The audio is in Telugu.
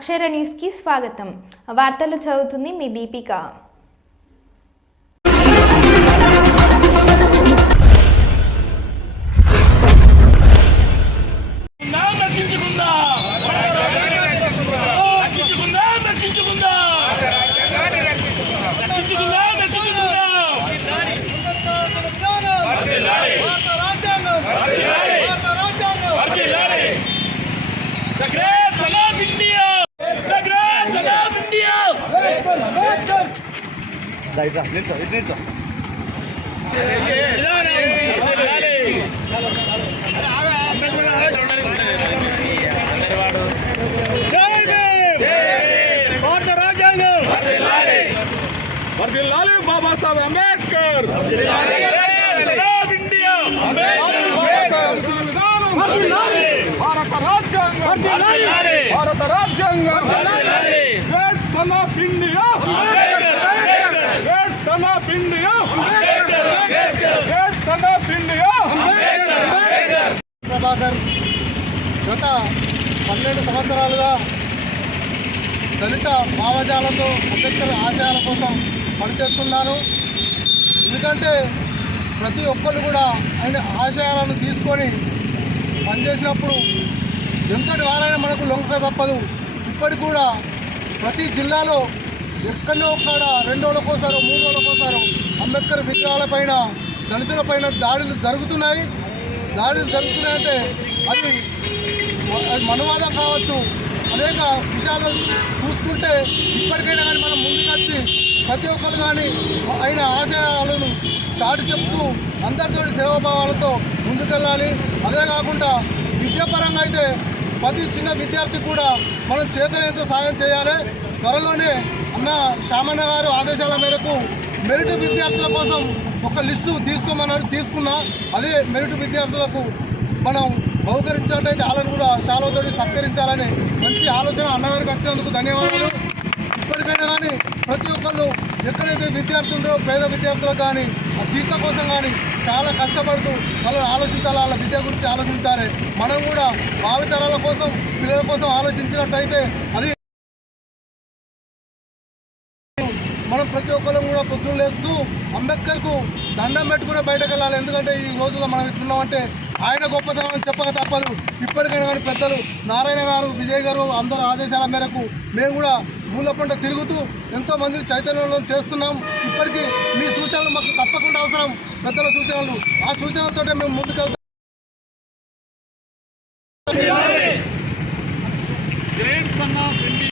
అక్షర న్యూస్కి స్వాగతం. వార్తలు చదువుతుంది మీ దీపిక. వర్ధిల్లాలి బాబా సాహెబ్ అంబేద్కర్. భారత రాజ్యాంగం, భారత రాజ్యాంగం, great son of India, great son of India, great son of India. Prabhakar గత 12 సంవత్సరాలుగా దళిత భావజాలతో అంబేద్కర్ ఆశయాల కోసం పనిచేస్తున్నాను. ఎందుకంటే ప్రతి ఒక్కరు కూడా ఆయన ఆశయాలను తీసుకొని పనిచేసినప్పుడు ఎంతటి వారైనా మనకు లొంగక తప్పదు. ఇప్పటికి కూడా ప్రతి జిల్లాలో ఎక్కడో ఒక్కడ 2 రోజులకోసారో 3 రోజులకోసారో అంబేద్కర్ విగ్రహాలపైన దళితులపైన దాడులు జరుగుతున్నాయి. జరుగుతున్నాయంటే అది మనువాదం కావచ్చు, అనేక విషయాలు చూసుకుంటే ఇప్పటికైనా కానీ మనం ముందుకొచ్చి ప్రతి ఒక్కరు కానీ ఆయన ఆశయాలను చాటి చెప్తూ అందరితో సేవాభావాలతో ముందుకెళ్ళాలి. అదే కాకుండా విద్యాపరంగా అయితే ప్రతి చిన్న విద్యార్థి కూడా మనం చేతనైతే సాయం చేయాలి. త్వరలోనే అన్న శామన్న గారు ఆదేశాల మేరకు మెరిట్ విద్యార్థుల కోసం ఒక లిస్టు తీసుకున్నా. అదే మెరిట్ విద్యార్థులకు మనం బహుకరించినట్టయితే వాళ్ళని కూడా శాలతోటి సత్కరించాలని మంచి ఆలోచన అన్నగారికి వచ్చినందుకు ధన్యవాదాలు. ఇప్పటికైనా కానీ ప్రతి ఒక్కళ్ళు ఎక్కడైతే విద్యార్థులు ఉంటారో పేద విద్యార్థులకు కానీ ఆ సీట్ల కోసం కానీ చాలా కష్టపడుతూ వాళ్ళని ఆలోచించాలి, వాళ్ళ విద్య గురించి ఆలోచించాలి. మనం కూడా భావితరాల కోసం పిల్లల కోసం ఆలోచించినట్టయితే అది మనం ప్రతి ఒక్కరు కూడా పొద్దున్న లేస్తూ అంబేద్కర్కు దండం పెట్టుకునే బయటకు వెళ్ళాలి. ఎందుకంటే ఈ రోజుల్లో మనం ఇట్లున్నామంటే ఆయన గొప్పతనం అని చెప్పక తప్పదు. ఇప్పటికైనా కానీ పెద్దలు నారాయణ గారు, విజయ్ గారు అందరూ ఆదేశాల మేరకు మేము కూడా ఊళ్ళ పంట తిరుగుతూ ఎంతోమందిని చైతన్యంలో చేస్తున్నాం. ఇప్పటికీ మీ సూచనలు మాకు తప్పకుండా అవసరం, పెద్దల సూచనలు. ఆ సూచనలతో మేము ముందుకెళ్తాం. Great son of India.